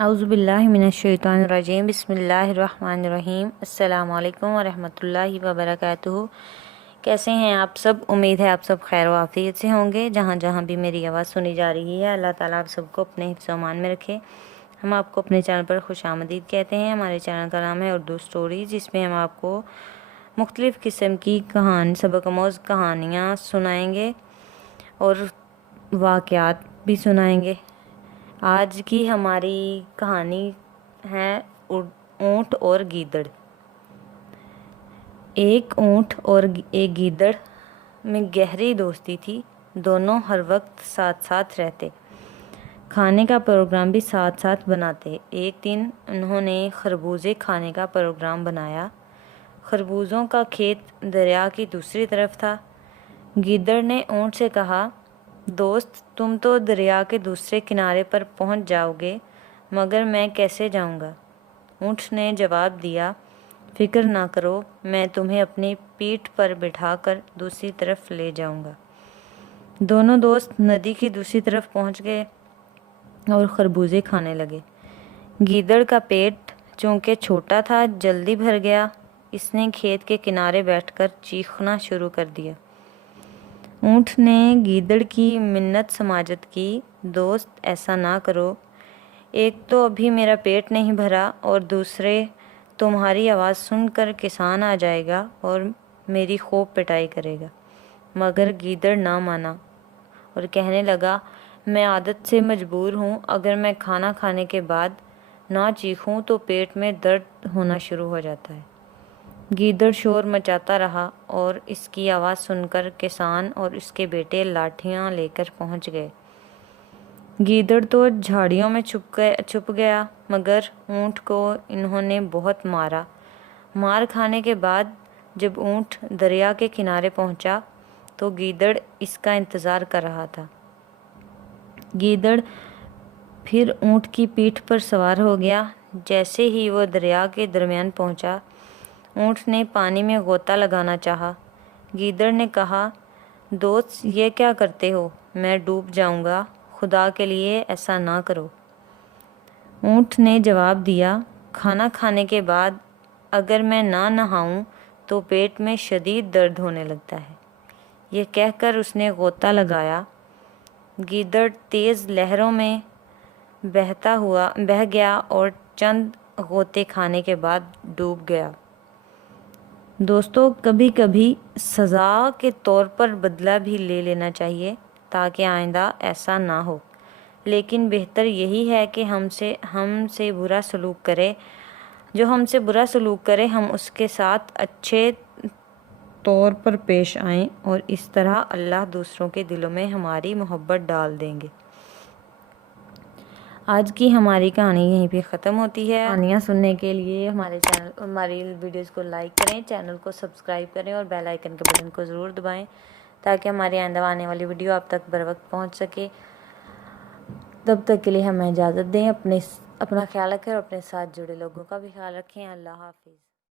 اعوذ باللہ من الشیطان الرجیم، بسم اللہ الرحمن الرحیم۔ السلام علیکم ورحمۃ اللہ وبرکاتہ۔ کیسے ہیں آپ سب؟ امید ہے آپ سب خیر و عافیت سے ہوں گے۔ جہاں جہاں بھی میری آواز سنی جا رہی ہے، اللہ تعالیٰ آپ سب کو اپنے حفظ و امان میں رکھے۔ ہم آپ کو اپنے چینل پر خوش آمدید کہتے ہیں۔ ہمارے چینل کا نام ہے اردو اسٹوری، جس میں ہم آپ کو مختلف قسم کی سبق آموز کہانیاں سنائیں گے اور واقعات بھی سنائیں گے۔ آج کی ہماری کہانی ہے اونٹ اور گیدڑ۔ ایک اونٹ اور ایک گیدڑ میں گہری دوستی تھی۔ دونوں ہر وقت ساتھ ساتھ رہتے، کھانے کا پروگرام بھی ساتھ ساتھ بناتے۔ ایک دن انہوں نے خربوزے کھانے کا پروگرام بنایا۔ خربوزوں کا کھیت دریا کی دوسری طرف تھا۔ گیدڑ نے اونٹ سے کہا، دوست، تم تو دریا کے دوسرے کنارے پر پہنچ جاؤ گے، مگر میں کیسے جاؤں گا؟ اونٹ نے جواب دیا، فکر نہ کرو، میں تمہیں اپنی پیٹھ پر بٹھا کر دوسری طرف لے جاؤں گا۔ دونوں دوست ندی کی دوسری طرف پہنچ گئے اور خربوزے کھانے لگے۔ گیدڑ کا پیٹ چونکہ چھوٹا تھا، جلدی بھر گیا۔ اس نے کھیت کے کنارے بیٹھ کر چیخنا شروع کر دیا۔ اونٹ نے گیدڑ کی منت سماجت کی، دوست ایسا نہ کرو، ایک تو ابھی میرا پیٹ نہیں بھرا اور دوسرے تمہاری آواز سن کر کسان آ جائے گا اور میری خوب پٹائی کرے گا۔ مگر گیدڑ نہ مانا اور کہنے لگا، میں عادت سے مجبور ہوں، اگر میں کھانا کھانے کے بعد نہ چیخوں تو پیٹ میں درد ہونا شروع ہو جاتا ہے۔ گیدڑ شور مچاتا رہا اور اس کی آواز سن کر کسان اور اس کے بیٹے لاٹھیاں لے کر پہنچ گئے۔ گیدڑ تو جھاڑیوں میں چھپ گیا، مگر اونٹ کو انہوں نے بہت مارا۔ مار کھانے کے بعد جب اونٹ دریا کے کنارے پہنچا تو گیدڑ اس کا انتظار کر رہا تھا۔ گیدڑ پھر اونٹ کی پیٹھ پر سوار ہو گیا۔ جیسے ہی وہ دریا کے درمیان پہنچا، اونٹ نے پانی میں غوطہ لگانا چاہا۔ گیدڑ نے کہا، دوست، یہ کیا کرتے ہو؟ میں ڈوب جاؤں گا، خدا کے لیے ایسا نہ کرو۔ اونٹ نے جواب دیا، کھانا کھانے کے بعد اگر میں نہ نہاؤں تو پیٹ میں شدید درد ہونے لگتا ہے۔ یہ کہہ کر اس نے غوطہ لگایا۔ گیدڑ تیز لہروں میں بہہ گیا اور چند غوطے کھانے کے بعد ڈوب گیا۔ دوستو، کبھی کبھی سزا کے طور پر بدلہ بھی لے لینا چاہیے تاکہ آئندہ ایسا نہ ہو، لیکن بہتر یہی ہے کہ ہم سے برا سلوک کرے۔ جو ہم سے برا سلوک کرے، ہم اس کے ساتھ اچھے طور پر پیش آئیں، اور اس طرح اللہ دوسروں کے دلوں میں ہماری محبت ڈال دیں گے۔ آج کی ہماری کہانی یہیں پہ ختم ہوتی ہے۔ کہانیاں سننے کے لیے ہماری ویڈیوز کو لائک کریں، چینل کو سبسکرائب کریں اور بیل آئیکن کے بٹن کو ضرور دبائیں تاکہ ہماری آئندہ آنے والی ویڈیو آپ تک بر وقت پہنچ سکے۔ تب تک کے لیے ہمیں اجازت دیں۔ اپنا خیال رکھیں اور اپنے ساتھ جڑے لوگوں کا بھی خیال رکھیں۔ اللہ حافظ۔